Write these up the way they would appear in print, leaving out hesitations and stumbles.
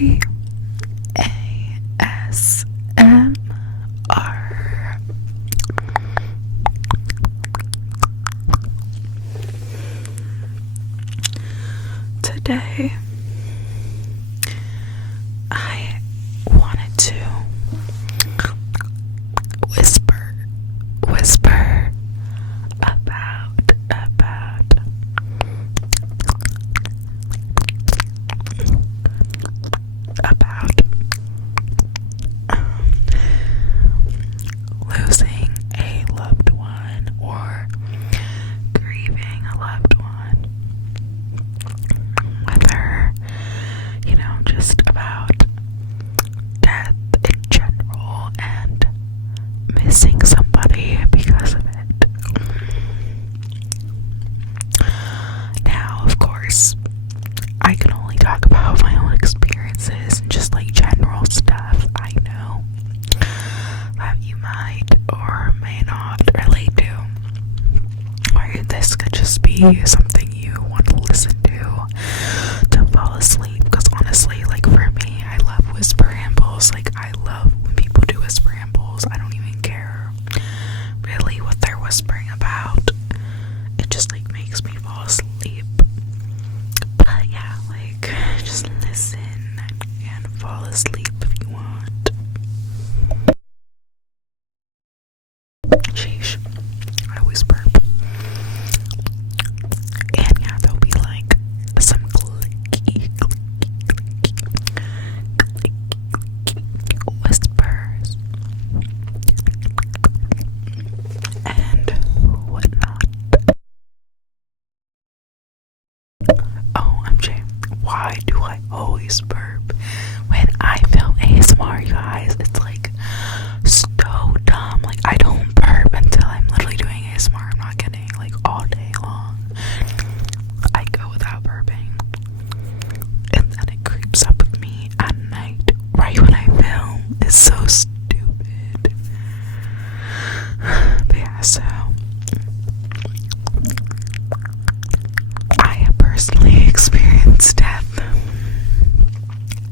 very ASMR. Today, I wanted to whisper about losing a loved one or grieving a loved one. Whether, just about death in general and missing somebody because of it. Now, of course, I can only talk about my own experiences and just like general stuff I know that you might or may not relate to. Or this could just be something you want to listen to fall asleep. Because honestly, like for me, I love whisper rambles. Like I love when people do whisper rambles. I don't even care really what they're whispering about. It just like makes me fall asleep. But yeah, like just listen and fall asleep if you want. Sheesh, I always burp. And yeah, there'll be like some clicky whispers and whatnot. OMG, why do I always burp when I film ASMR, you guys? It's like so dumb. Like I don't burp until I'm literally doing ASMR. I'm not kidding. Like all day long, I go without burping, and then it creeps up with me at night, right when I film. It's so stupid. But yeah, so I have personally experienced death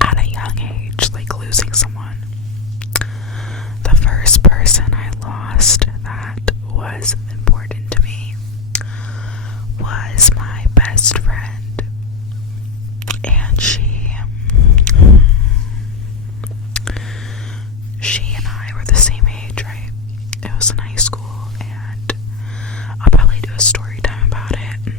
at a young age, like losing someone. The first person I lost that was important to me was my best friend, and she and I were the same age, right? It was in high school, and I'll probably do a story time about it.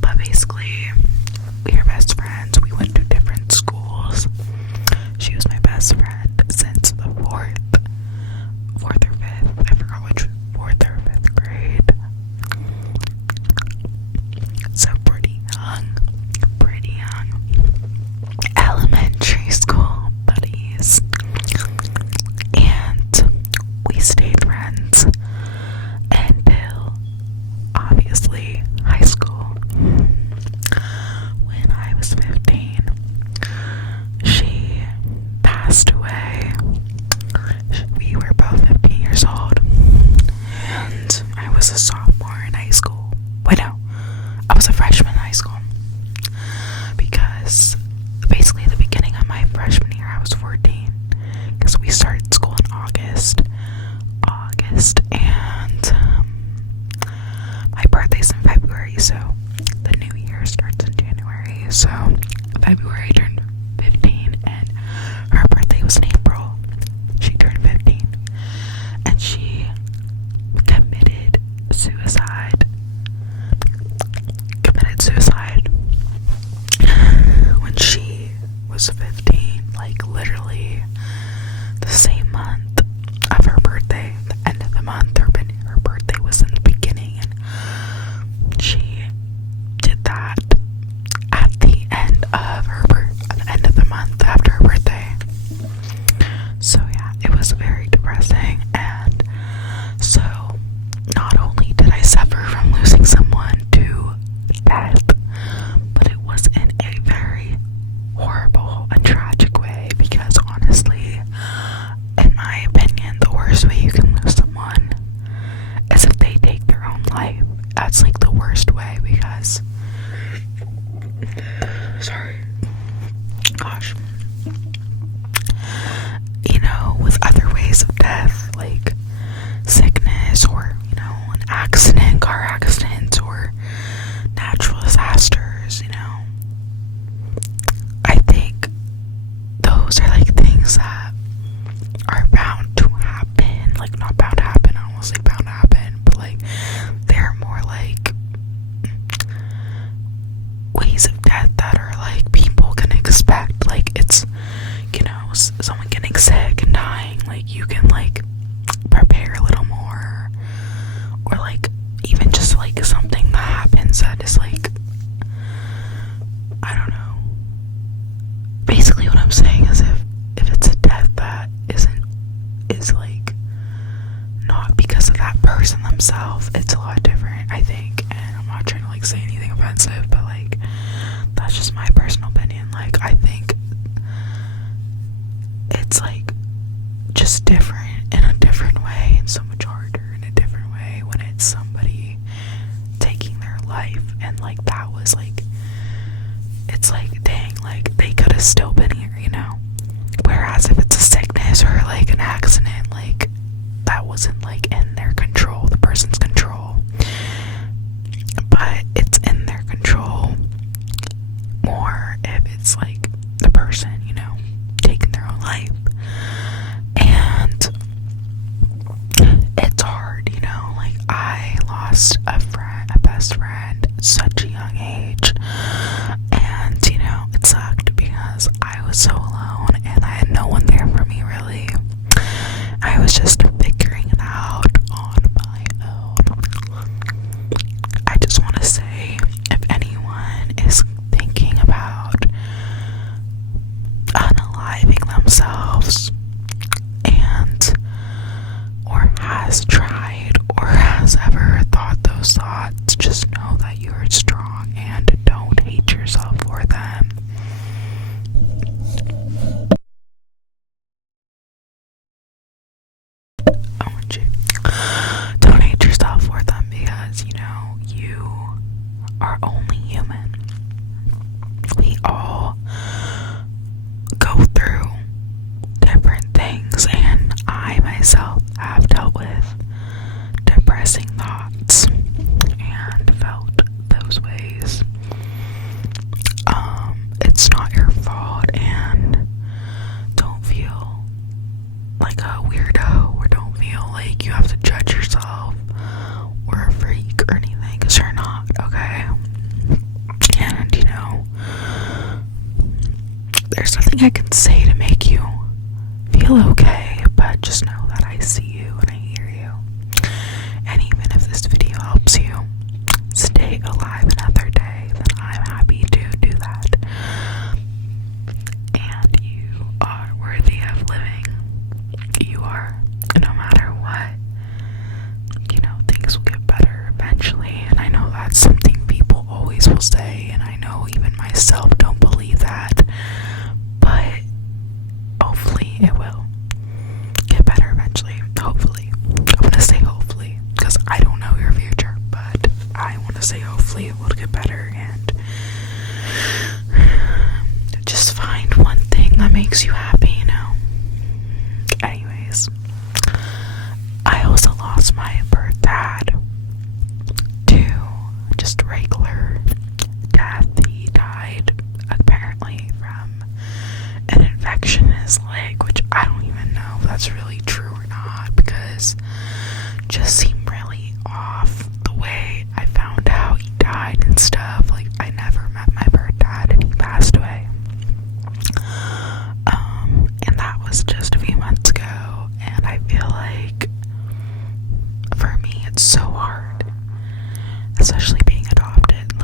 But basically, we were best friends. We went to different schools. She was my best friend since the fourth or fifth, I forgot which, fourth or fifth grade. So pretty young. Elementary school buddies. And we stayed friends until obviously high school. When I was 15, she passed away. We were both 15 years old, and I was a sophomore in high school. Wait, no, I was a freshman in high school, because basically the beginning of my freshman year I was 14, because we started school in August, and my birthday's in February, so the new year starts in January. So February I turned 15, and her birthday was in April. She turned 15, and she committed suicide when she was 15, like literally the same month of her birthday, the end of the month. Her birthday was in the beginning, and she did that at the end of the month after her birthday. So yeah, it was very depressing. And so not only did I suffer from losing someone to death, but it was in a very horrible and tragic way, because honestly, in my opinion, the worst way you can lose someone is if they take their own life. That's like the worst way, because sorry, gosh, you know, with other ways of death, like sickness or, you know, an accident, car accidents, or natural disasters, you know, I think those are like things that are bound to happen. Like, not bound to happen, I don't want to say bound to happen, but like, they're more like ways of death that are like people can expect. Like, it's, you know, someone getting sick and dying, like you can like prepare a little more, or like even just like something that happens that is like, I don't know. Basically what I'm saying is if it's a death that is like not because of that person themselves, it's a lot different, I think. And I'm not trying to like say anything offensive, but like, that's just my personal opinion. Like, I think it's like just different in a different way, and so much harder in a different way when it's somebody taking their life. And like, that was like, it's like, dang, like they could have still been here, you know. Whereas if it's a sickness or like an accident, like that wasn't like in their control, the person's control, but it's in their control more if it's like the person, you know, taking their own life. And it's hard, you know, like I lost a best friend at such a young age, and you know, it sucked because I was so alone and I had no one there for me, really. I was just figuring it out on my own. I just want to say, if anyone is thinking about unaliving themselves, and or has tried or has ever thought those thoughts, just know that you are strong and don't hate yourself for them. Don't hate yourself for them, because you know, you are only human. We all go through different things, and I myself have dealt with depressing thoughts and felt those ways. It's not your fault, and don't feel like a weirdo, or don't feel like you have to judge yourself or a freak or anything, because you're not, okay? And you know, there's nothing I can say to make you feel okay, but just know that I see you and I hear you. And even if this video helps you stay alive another day, then I'm happy to do that. And you are worthy of living. You are. No matter what, you know, things will get better eventually. And I know that's something people always will say, and I know even myself don't believe that, but hopefully it will get better eventually. Hopefully. I'm gonna say hopefully, because I don't know your future, but I want to say hopefully it will get better. And just find one thing that makes you happy, you know. Anyways, I also lost my birth dad to just regular death. He died apparently from an infection in his leg, which I don't even know if that's really true or not, because it just seemed really off the way I found out he died and stuff. Like, I never met my birth dad and he passed away. And that was just a few months ago, and I feel like for me it's so hard, especially being adopted.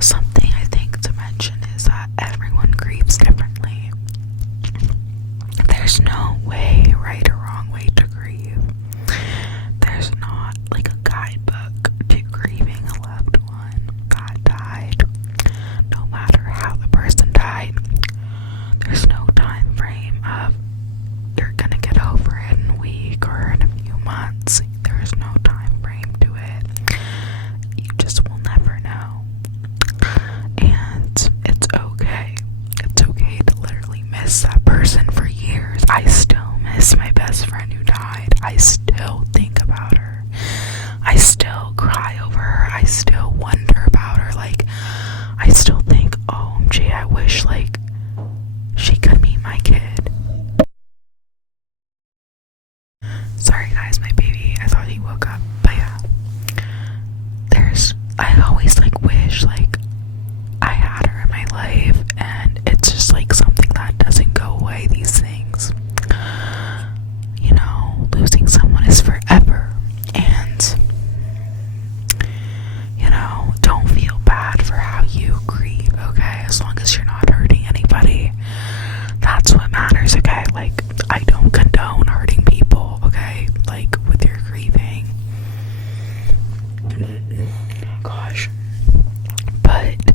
Something I think to mention is that everyone grieves differently. There's no way, right or wrong way to grieve. There's not like a guidebook to grieving a loved one that died. No matter how the person died, there's no time frame of you're gonna get over it in a week or in a few months. There's no time frame to it. You just will never know. And it's okay. It's okay to literally miss that person for years. I still miss my best friend who died. I still think about her. I still cry over her. I still wonder about her. Like, I still think, OMG, I wish, like, she could meet my kid. Sorry guys, my baby, I thought he woke up. But yeah, I always, like, wish, like, I had her in my life, and it's just, like, something that doesn't go away, these things. You know, losing someone is forever, and, you know, don't feel bad for how you grieve, okay? As long as you're not hurting anybody, that's what matters, okay? Like, I don't condone hurting people, okay? Like, with your grieving. Gosh. But,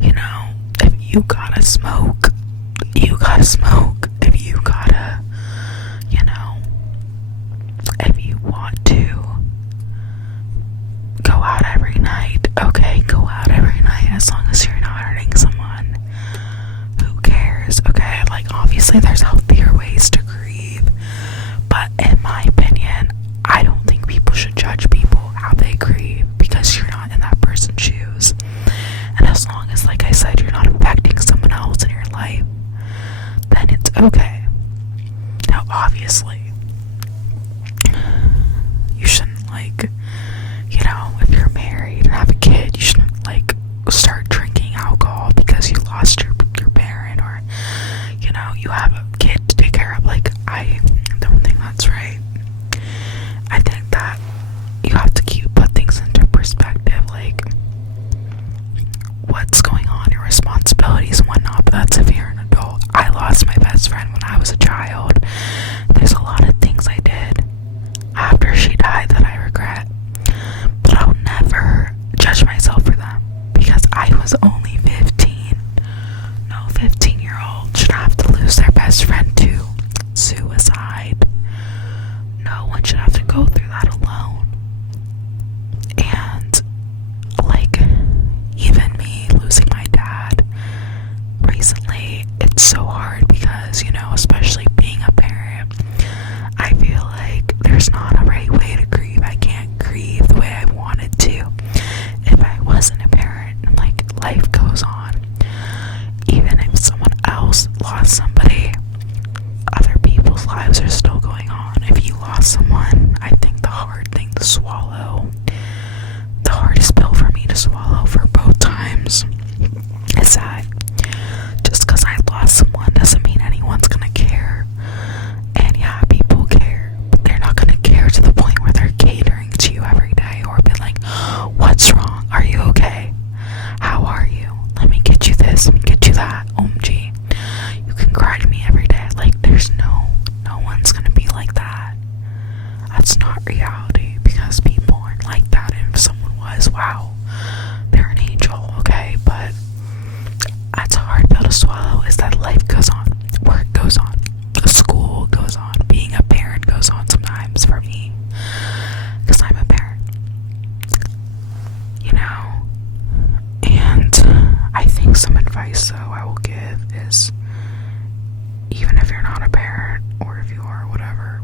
you know, if you gotta smoke, you gotta smoke. If you gotta, you know, if you want to go out every night, okay, go out every night, as long as you're not hurting someone. Who cares, okay? Like, obviously there's healthier ways to grieve, but in my opinion, I don't think people should judge people how they grieve, because you're not in that person's shoes. And as long as, like I said, you're not affecting someone else in your life, then it's okay. Now, obviously, you shouldn't, like, you know, if you're married and have a kid, you shouldn't, like, start drinking alcohol because you lost your parent, or, you know, you have a kid to take care of. Like, I don't think that's right. I think that you have to put things into perspective, like, what's going on, your responsibilities and whatnot, but that's if you're an adult. I lost my best friend when I was a child. There's a lot of things I did after she died that I regret, but I'll never judge myself for them, because I was only 15. No 15-year-old should have to lose their best friend to suicide. No one should have to go through that alone. And, like, even me losing my dad recently, it's so hard because, you know, especially being a parent, I feel like there's not a right way to grieve. I can't grieve the way I wanted to if I wasn't a parent, and, like, life goes on. Even if someone else lost somebody, other people's lives are still going on. If you lost someone, I think the hard thing to swallow, the hardest pill for me to swallow for both times, is that just because I lost someone doesn't mean anyone's gonna care. And yeah, people care, but they're not gonna care to the point where they're catering to you every day, or be like, what's wrong? Are you okay? How are you? Let me get you this, let me get you that. OMG, you can cry to me every day. Like, there's no one's gonna be like that. That's not reality, because people aren't like that. And if someone was, wow, they're an angel, okay? But that's a hard pill to swallow, is that life goes on, work goes on, school goes on, being a parent goes on sometimes for me, because I'm a parent, you know. And I think some advice, though, I will give is, even if you're not a parent, or if you are, whatever,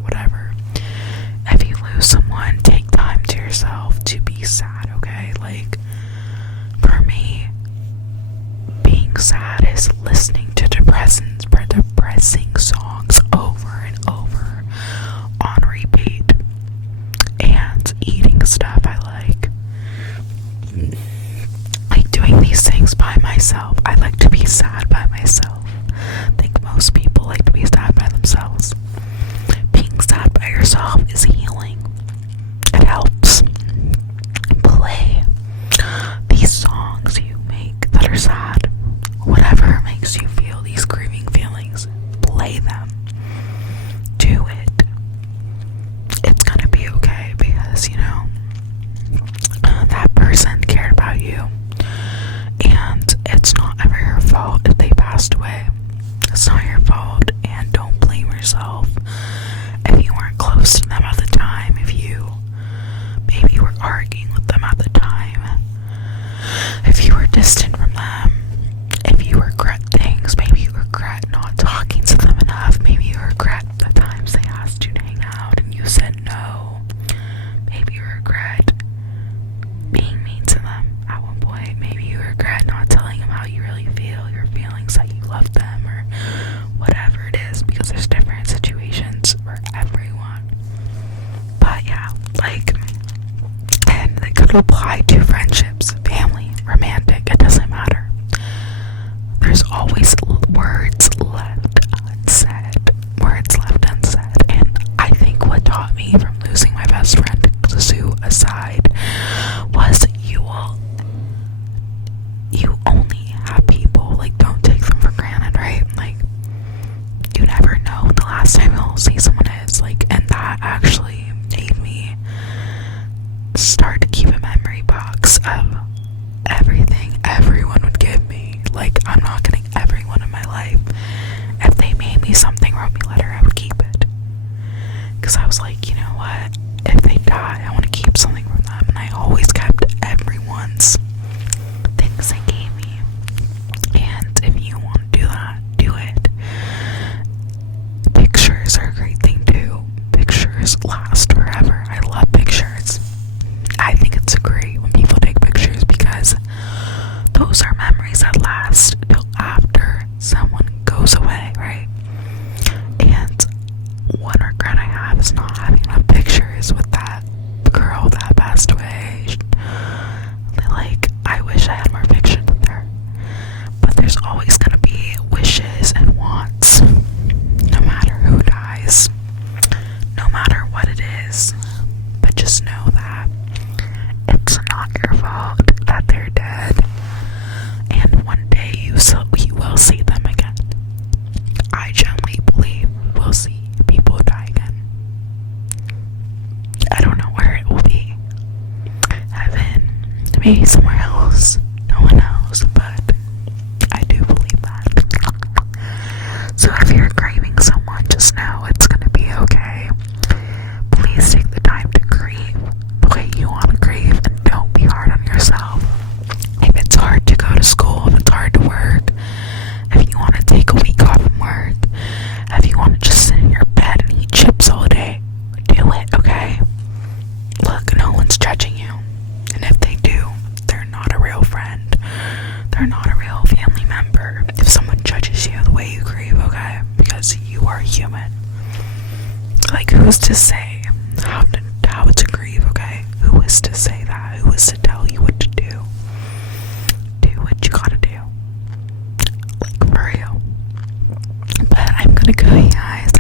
if you lose someone, take time to yourself to be sad, okay? Like, for me, being sad is listening to depressing songs over and over on repeat, and eating stuff I like doing these things by myself. I like to be sad by myself. I think most people like to be sad by themselves. Being sad by yourself is healing. It helps. Play these songs you fault if they passed away. It's not your fault, and don't blame yourself if you weren't close to them at the time, if you maybe were arguing with them at the time, if you were distant from them, if you regret things, maybe you regret not talking to them enough, maybe you regret the times they asked you to hang out and you said no, maybe you regret being mean to them at one point, maybe you regret not telling them how you really feel, your feelings, that you love them, or whatever it is, because there's different situations for everyone. But yeah, like, and it could apply to friendships, family, romantic, it doesn't matter. There's always words left unsaid, and I think what taught me from losing my best friend to suicide was you only have people, like, don't take them for granted, right? Like, you never know the last time you'll see someone is, like, and that actually made me start to keep a memory box of everything everyone would give me. Like, I'm not getting everyone in my life. If they made me something, wrote me a letter, I would keep it. Because I was like, you know what? If they die, I want to keep something from them. And I always kept everyone's things they gave me. And if you want to do that, do it. Pictures are a great thing too. Pictures last forever. I love pictures. I think it's great when people take pictures because those are memories that last till after someone goes away, right? And one regret I have is not having enough pictures with that girl that passed away. Like, I wish I had more pictures with her. But there's always gonna be wishes and wants, no matter who dies, no matter what it is. But just know that it's not your fault that they're dead, and one day you will see them again. I genuinely believe we'll see people die again. I don't know where it will be. Heaven, maybe somewhere else. No one knows, but I do believe that. So if you're grieving someone, just know it's gonna be okay. Please take the time to grieve the way you want to grieve, and don't be hard on yourself. If it's hard to go to school, if it's hard to work, if you want to take a week off from work, if you want to just sit in your bed and eat chips all day, do it, okay? Look, no one's judging you. And if they do, they're not a real friend. They're not a real family member. If someone judges you the way you grieve, okay? Because you are human. Like, who's to say how to grieve, okay? Who is to say that? Who is to tell you what to do? Do what you gotta do. Like, for real. But I'm gonna go, you guys.